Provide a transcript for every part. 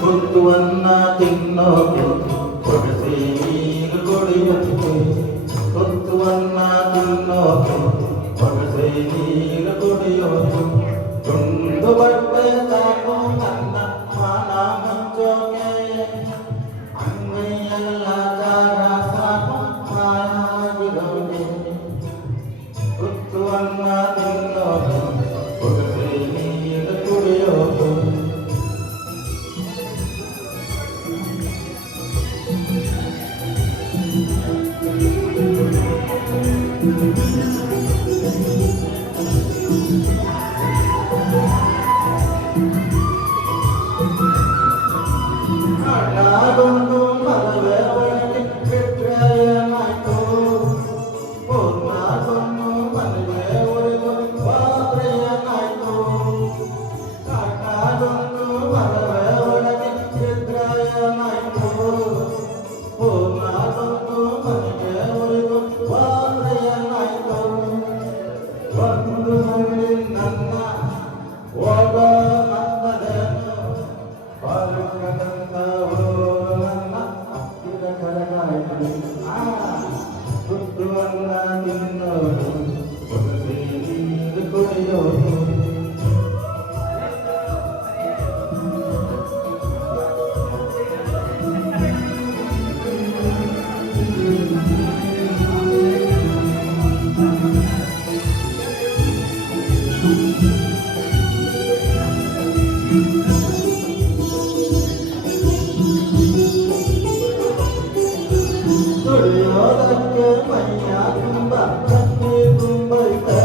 ಕುತ್ತುವನ್ನ ತಿನ್ನೋಕೆ ಹೊರಸಿ ನೀರು ಕುಡಿಯೋಕೆ ಕುತ್ತುವನ್ನ ತಿನ್ನೋಕೆ ಹೊರಸಿ ನೀರು ಕುಡಿಯೋಕೆ ತುಂಡು ಬಟ್ಟೆ ಸಾಕು ನನ್ನ ಮಾನ ಮುಂಚೋಕೆ ಅಂಗೈಯೆಲ್ಲ ಜಾಗ ಸಾಕು ಮಾಯಾಗಿರೋಕೆ ಕುತ್ತುವನ್ನ ತಿನ್ನೋಕೆ ಹೊರಸಿ ನೀರು ಕುಡಿಯೋಕೆ ನಾಡೊಂದು ಮದುವೆ ಒಳಗೆ ಬಿಟ್ರೇನಾಯ್ತು ನಾಡೊಂದು ಮದುವೆ ಒಳಗೆ ಬಾದ್ರೇನಾಯ್ತು ನಾಡೊಂದು ಮದುವೆ ಒಳಗೆ ಬಿಟ್ರೇನಾಯ್ತು ನಾಡೊಂದು ಮದುವೆ ಒಳಗೆ ಬಾದ್ರೇನಾಯ್ತು ಒಂದು ಮಗಳಿ ನನ್ನ ಹೋಗ ನನ್ನದೇನು ಕುತ್ತುವನ್ನ ತಿನ್ನೋದು ಹೊರಸಿ ನೀರು ಕುಡಿಯೋದು ದುಡಿಯೋದಕ್ಕೆ ಮೈಯ ತುಂಬ ಕತ್ತಿ ತುಂಬೈತೆ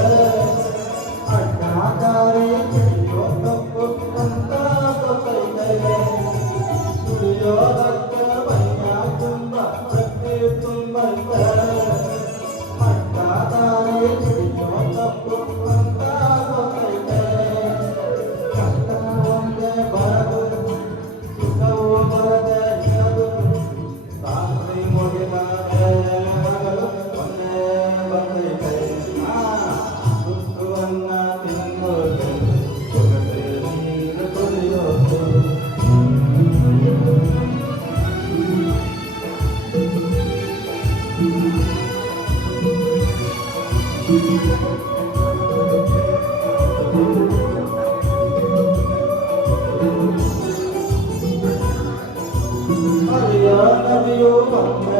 ಅಡ್ಡಾದಾರಿ ಹಿಡಿಯೋ ತಪ್ಪು ಅಂತ ಗೊತ್ತೈತೆ ದುಡಿಯೋದಕ್ಕೆ ಮೈಯ ತುಂಬ ಕತ್ತಿ ತುಂಬೈತೆ ಅಡ್ಡಾದಾರಿ ಹಿಡಿಯೋ ತಪ್ಪು ಅಂತ ಗೊತ್ತೈತೆ ಕಷ್ಟ ಒಂದೇ ಬರದು ಸುಖವು ಬರದೆ ಇರದು ರಾತ್ರಿ ಮುಗಿದ ಮೇಲೆ ಒಂದೇ ಬಂದೈತೆ ಕುತ್ತುವನ್ನ ತಿನ್ನೋಕೆ ಹೊರಸಿ ನೀರು ಕುಡಿಯೋಕೆ ಹರಿಯ ನದಿಯು ಬಂದ